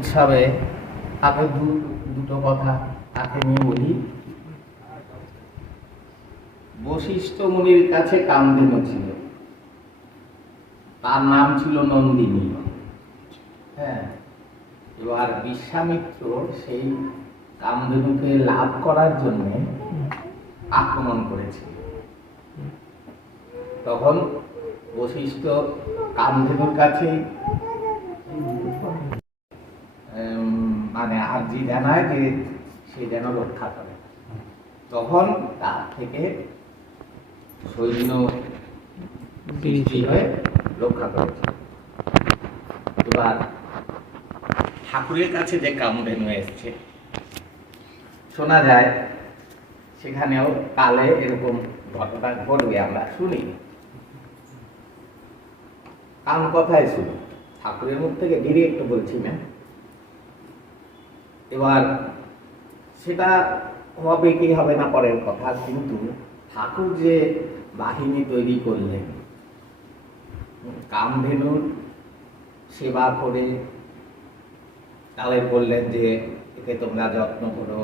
উৎসবে দু- দুটো কথা তাকে নিয়ে বলি। বশিষ্ঠ মুনির কাছে কামধেনু ছিল তার নাম ছিল নন্দিনী। হ্যাঁ এবার বিশ্বামিত্র সেই কামধেনুকে লাভ করার জন্য আক্রমণ করেছিল তখন বশিষ্ঠ কামধেনুর কাছে মানে আর্জি জানায় যে সে যেন রক্ষা করে। তখন তার থেকে সৈন্য সৃষ্টি হয়ে রক্ষা করেছে। এবার ঠাকুরের কাছে যে কামধেনু এসছে শোনা যায় সেখানেও কালে এরকম ঘটনা ঘটবে আমরা শুনি। কান কথায় শুনি ঠাকুরের মুখ থেকে ডিরেক্ট বলছি না এবার সেটা হবে কি হবে না পরের কথা, কিন্তু ঠাকুর যে বাহিনী তৈরি করলেন কামধেনুর সেবা করে তাদের বললেন যে একে তোমরা যত্ন করো।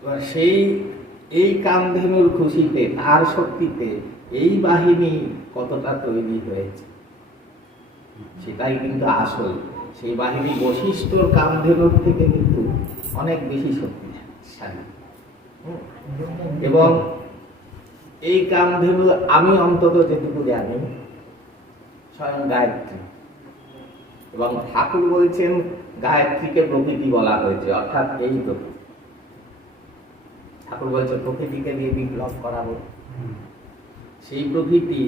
এবার সেই, এই কামধেনুর খুশিতে, তার শক্তিতে এই বাহিনী কতটা তৈরি হয়েছে, সেটাই কিন্তু আসল সেই বাহিনী বশিষ্ঠর কামধেনুর থেকে কিন্তু অনেক বেশি শক্তিশালী এবং এই কামধেনু আমি অন্তত যেটুকু জানি স্বয়ং গায়ত্রী। এবং ঠাকুর বলছেন গায়ত্রীকে প্রকৃতি বলা হয়েছে অর্থাৎ এই প্রকৃতি ঠাকুর বলছে প্রকৃতিকে দিয়ে বিপ্লব করাবো। সেই প্রকৃতি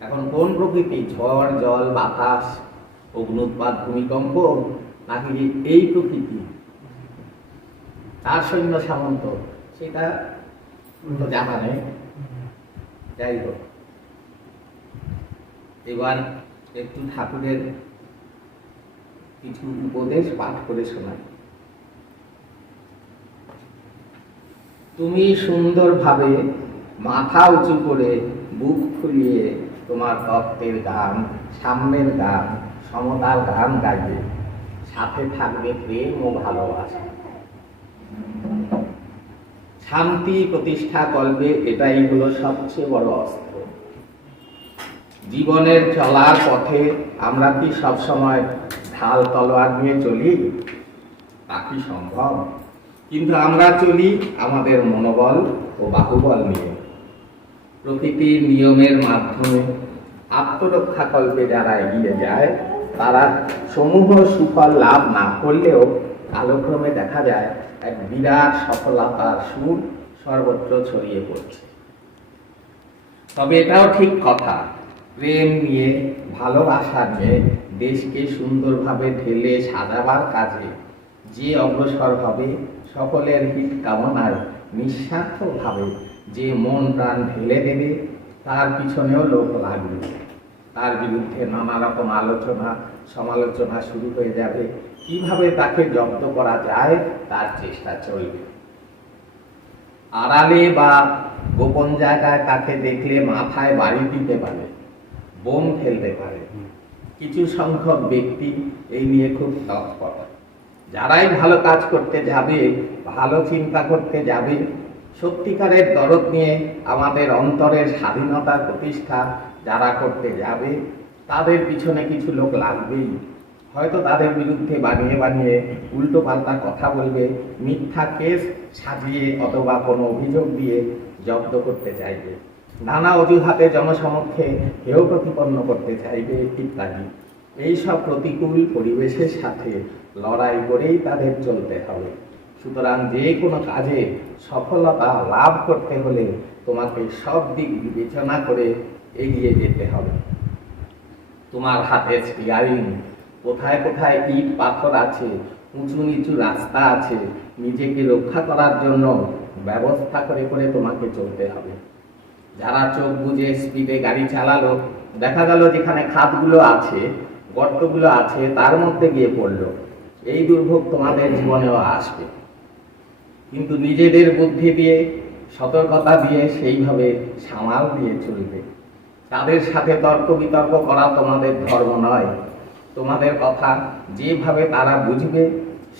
এখন কোন প্রকৃতি? ঝড় জল বাতাস অগ্নুৎপাত ভূমিকম্প নাকি এই প্রকৃতি? তার সৈন্য সামন্ত, সেটা জানা নেই। যাই হোক, এবার একটু ঠাকুরের কিছু উপদেশ পাঠ করে শোনাই। তুমি সুন্দরভাবে মাথা উঁচু করে বুক ফুলিয়ে তোমার রক্তের গান সাম্যের গান সমতার গান গাইবে। সাথে থাকবে প্রেম ও ভালোবাসা। শান্তি প্রতিষ্ঠা কল্পে এটাই হলো সবচেয়ে বড় অস্ত্র। জীবনের চলার পথে আমরা কি সবসময় ঢাল তলোয়ার নিয়ে চলি? তা কি সম্ভব? কিন্তু আমরা চলি আমাদের মনোবল ও বাহুবল নিয়ে। প্রকৃতির নিয়মের মাধ্যমে আত্মরক্ষা কল্পে যারা এগিয়ে যায় তারা সমূহ সুফল লাভ না করলেও কালক্রমে দেখা যায় এক বিরাট সফলতার সুর সর্বত্র ছড়িয়ে পড়ছে। তবে এটাও ঠিক কথা, প্রেম নিয়ে ভালোবাসা নিয়ে দেশকে সুন্দরভাবে ঢেলে সাজাবার কাজে যে অগ্রসর হবে, সকলের হিত কামনায় নিঃস্বার্থভাবে যে মন প্রাণ ঢেলে দেবে, তার পিছনেও লোক লাগবে। তার বিরুদ্ধে নানা রকম আলোচনা, সমালোচনা শুরু হয়ে যাবে। কীভাবে তাকে জব্দ করা যায়, তার চেষ্টা চলবে। আড়ালে বা গোপন জায়গায় তাকে দেখলে মাথায় বাড়ি দিতে পারে, বোম ফেলতে পারে। কিছু সংখ্যক ব্যক্তি এই নিয়ে খুব তৎপর। যারাই ভালো কাজ করতে যাবে, ভালো চিন্তা করতে যাবে সত্যিকারের দরদ নিয়ে আমাদের অন্তরের স্বাধীনতা প্রতিষ্ঠা যারা করতে যাবে, তাদের পিছনে কিছু লোক লাগবেই। হয়তো তাদের বিরুদ্ধে বানিয়ে বানিয়ে উল্টো পাল্টা কথা বলবে, মিথ্যা কেস সাজিয়ে অথবা কোনো অভিযোগ দিয়ে জব্দ করতে চাইবে। নানা অজুহাতে জনসমক্ষে হেয় প্রতিপন্ন করতে চাইবে ইত্যাদি। এইসব প্রতিকূল পরিবেশের সাথে লড়াই করেই তাদের চলতে হবে। সুতরাং যে কোনো কাজে সফলতা লাভ করতে হলে তোমাকে সব দিক বিবেচনা করে এগিয়ে যেতে হবে। তোমার হাতে স্টিয়ারিং, কোথায় কোথায় ইট পাথর আছে, উঁচু নিচু রাস্তা আছে, নিজেকে রক্ষা করার জন্য ব্যবস্থা করে করে তোমাকে চলতে হবে। যারা চোখ বুঝে স্পিডে গাড়ি চালালো, দেখা গেল যেখানে খাতগুলো আছে, গর্তগুলো আছে, তার মধ্যে গিয়ে পড়ল। এই দুর্ভোগ তোমাদের জীবনেও আসবে। কিন্তু নিজেদের বুদ্ধি দিয়ে, সতর্কতা দিয়ে সেইভাবে সামাল দিয়ে চলবে। তাদের সাথে তর্ক বিতর্ক করা তোমাদের ধর্ম নয়। তোমাদের কথা যেভাবে তারা বুঝবে,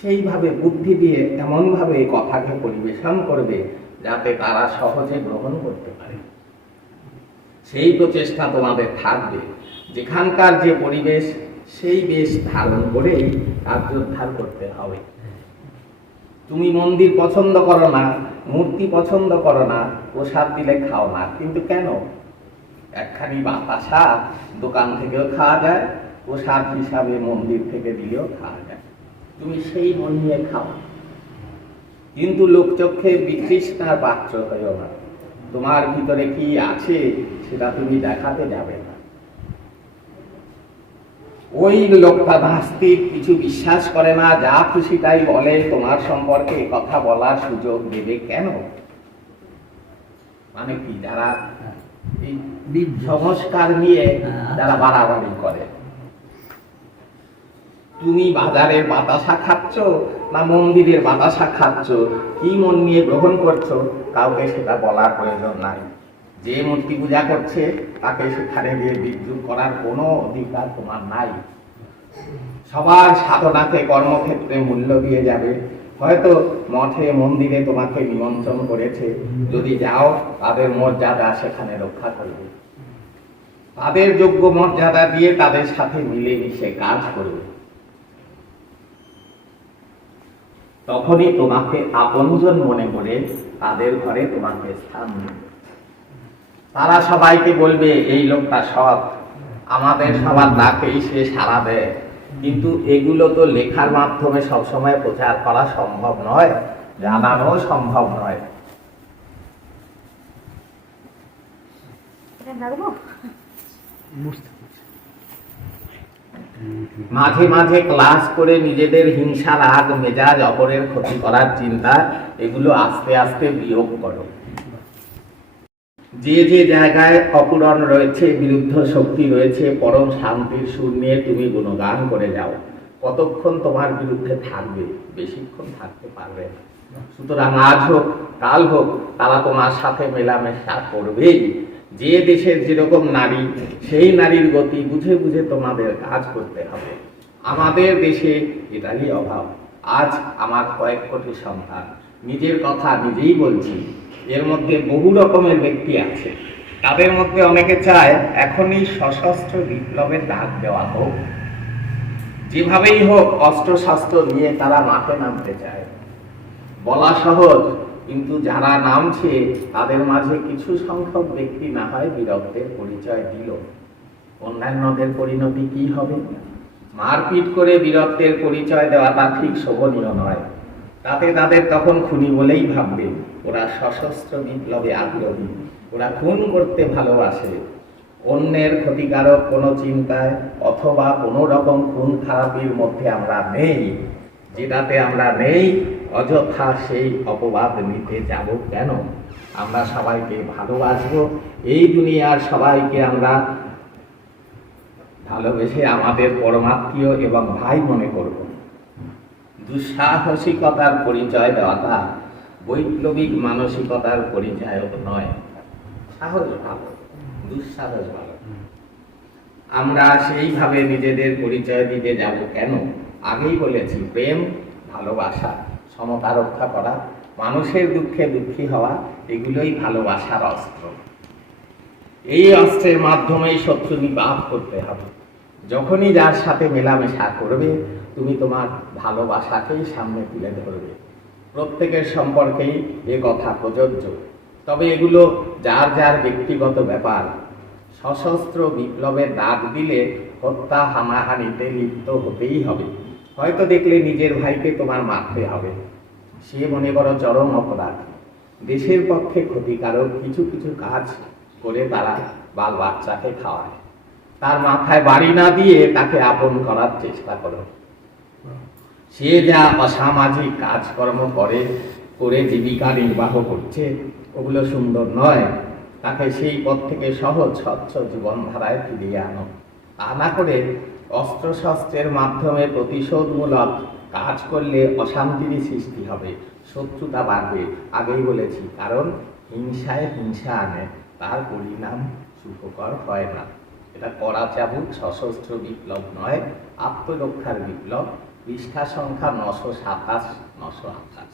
সেইভাবে বুদ্ধি দিয়ে এমনভাবে এই কথাকে পরিবেশন করবে, যাতে তারা সহজে গ্রহণ করতে পারে। সেই প্রচেষ্টা তোমাদের থাকবে। যেখানকার যে পরিবেশ, সেই বেশ ধারণ করে কার্যোদ্ধার করতে হবে। তুমি মন্দির পছন্দ করো না, মূর্তি পছন্দ করো না, প্রসাদ দিলে খাও না। কিন্তু কেন? একখানি বাতাসা দোকান থেকেও খাওয়া যায়, প্রসাদ হিসাবে মন্দির থেকে দিলেও খাওয়া যায়। তুমি সেই মন নিয়ে খাও। কিন্তু লোকচক্ষে বিতৃষ্ণার পাত্র হইও না। তোমার ভিতরে কি আছে, সেটা তুমি দেখাতে যাবে না। ওই লোকটা নাস্তিক কিছু বিশ্বাস করে না যা খুশি তাই বলে তোমার সম্পর্কে কথা বলার সুযোগ দেবে কেন? মানে কি যারা সংস্কার নিয়ে যারা বাড়াবাড়ি করে। তুমি বাজারের বাতাসা খাচ্ছ না মন্দিরের বাতাসা খাচ্ছ? কি মন নিয়ে গ্রহণ করছ? কাউকে সেটা বলার প্রয়োজন নাই। যে মূর্তি পূজা করছে, তাকে সেখানে গিয়ে বিদ্রুপ করার কোনো অধিকার তোমার নাই। সবার সাধনাকে কর্মক্ষেত্রে মূল্য দিয়ে যাবে। হয়তো মঠে, মন্দিরে তোমাকে নিমন্ত্রণ করেছে। যদি যাও, তাদের মর্যাদা সেখানে রক্ষা করবে। তাদের যোগ্য মর্যাদা দিয়ে তাদের সাথে মিলেমিশে কাজ করবে। তখনই তোমাকে আপনজন মনে করে তাদের ঘরে তোমাকে স্থান দেবে। তারা সবাইকে বলবে এই লোকটা সৎ। আমাদের সবার ডাকেই সে সাড়া দেয়। কিন্তু এগুলো তো লেখার মাধ্যমে সবসময় প্রচার করা সম্ভব নয় জানানো সম্ভব নয়। মাঝে মাঝে ক্লাস করে নিজেদের হিংসা রাগ মেজাজ অপরের ক্ষতি করার চিন্তা এগুলো আস্তে আস্তে বিয়োগ করো। যে যে জায়গায় অপূরণ রয়েছে, বিরুদ্ধ শক্তি রয়েছে, পরম শান্তির সুর নিয়ে তুমি গুণগান করে যাও, কতক্ষণ তোমার বিরুদ্ধে থাকবে? বেশিক্ষণ থাকতে পারবে না। সুতরাং আজ হোক, কাল হোক, তারা তোমার সাথে মেলামেশা করবেই। যে দেশের যেরকম নারী, সেই নারীর গতি বুঝে বুঝে তোমাদের কাজ করতে হবে। আমাদের দেশে এটারই অভাব। আজ আমার কয়েক কোটি সন্তান। নিজের কথা নিজেই বলছি। এর মধ্যে বহু রকমের ব্যক্তি আছে। তাদের মধ্যে অনেকে চায়, এখনই সশস্ত্র বিপ্লবের ডাক দেওয়া হোক। যেভাবেই হোক অস্ত্র শস্ত্র নিয়ে তারা মাঠে নামতে চায়। বলা সহজ, কিন্তু যারা নামছে, তাদের মাঝে কিছু সংখ্যক ব্যক্তি না হয় বীরত্বের পরিচয় দিল। অন্যান্যদের পরিণতি কি হবে? মারপিট করে বীরত্বের পরিচয় দেওয়াটা ঠিক শোভনীয় নয়। তাতে তাদের তখন খুনি বলেই ভাববে, ওরা সশস্ত্র বিপ্লবে আগ্রহী, ওরা খুন করতে ভালোবাসে। অন্যের ক্ষতিকারক কোনো চিন্তায় অথবা কোনো রকম খুন খারাপির মধ্যে আমরা নেই। যেটাতে আমরা নেই, অযথা সেই অপবাদ নিতে যাব কেন? আমরা সবাইকে ভালোবাসবো, এই দুনিয়ার সবাইকে আমরা ভালোবেসে আমাদের পরমাত্মীয় এবং ভাই মনে করব। দুঃসাহসিকতার পরিচয় দেওয়াটা বৈপ্লবিক মানসিকতার পরিচয় নয়। সাহস ভালো, দুঃসাহস ভালো। আমরা সেইভাবে নিজেদের পরিচয় দিতে যাব কেন? আগেই বলেছি, প্রেম, ভালোবাসা, সমতা রক্ষা করা, মানুষের দুঃখে দুঃখী হওয়া, এগুলোই ভালোবাসার অস্ত্র। এই অস্ত্রের মাধ্যমেই শত্রু নিপাত করতে হবে। যখনই যার সাথে মেলামেশা করবে তুমি তোমার ভালোবাসাকেই সামনে তুলে ধরবে। প্রত্যেকের সম্পর্কেই এ কথা প্রযোজ্য। তবে এগুলো যার যার ব্যক্তিগত ব্যাপার। সশস্ত্র বিপ্লবের ডাক দিলে হত্যা হানাহানিতে লিপ্ত হতেই হবে। হয়তো দেখলে নিজের ভাইকে তোমার মারতে হবে। সে মনে করো চরম অপরাধ। দেশের পক্ষে ক্ষতিকারক কিছু কিছু কাজ করে তারা বাল বাচ্চাকে খাওয়ায়। তার মাথায় বাড়ি না দিয়ে তাকে আপন করার চেষ্টা করো। সে যা অসামাজিক কাজকর্ম করে করে জীবিকা নির্বাহ করছে, ওগুলো সুন্দর নয়। তাকে সেই পথ থেকে সহজ, স্বচ্ছ জীবনধারায় ফিরিয়ে আনো। তা না করে অস্ত্রশস্ত্রের মাধ্যমে প্রতিশোধমূলক কাজ করলে অশান্তিরই সৃষ্টি হবে, শত্রুতা বাড়বে, আগেই বলেছি, কারণ হিংসায় হিংসা আনে, তার পরিণাম সুখকর হয় না। এটা করা চাবুক সশস্ত্র বিপ্লব নয়, আত্মরক্ষার বিপ্লব। পৃষ্ঠা সংখ্যা নশো সাতাশ নশো আঠাশ।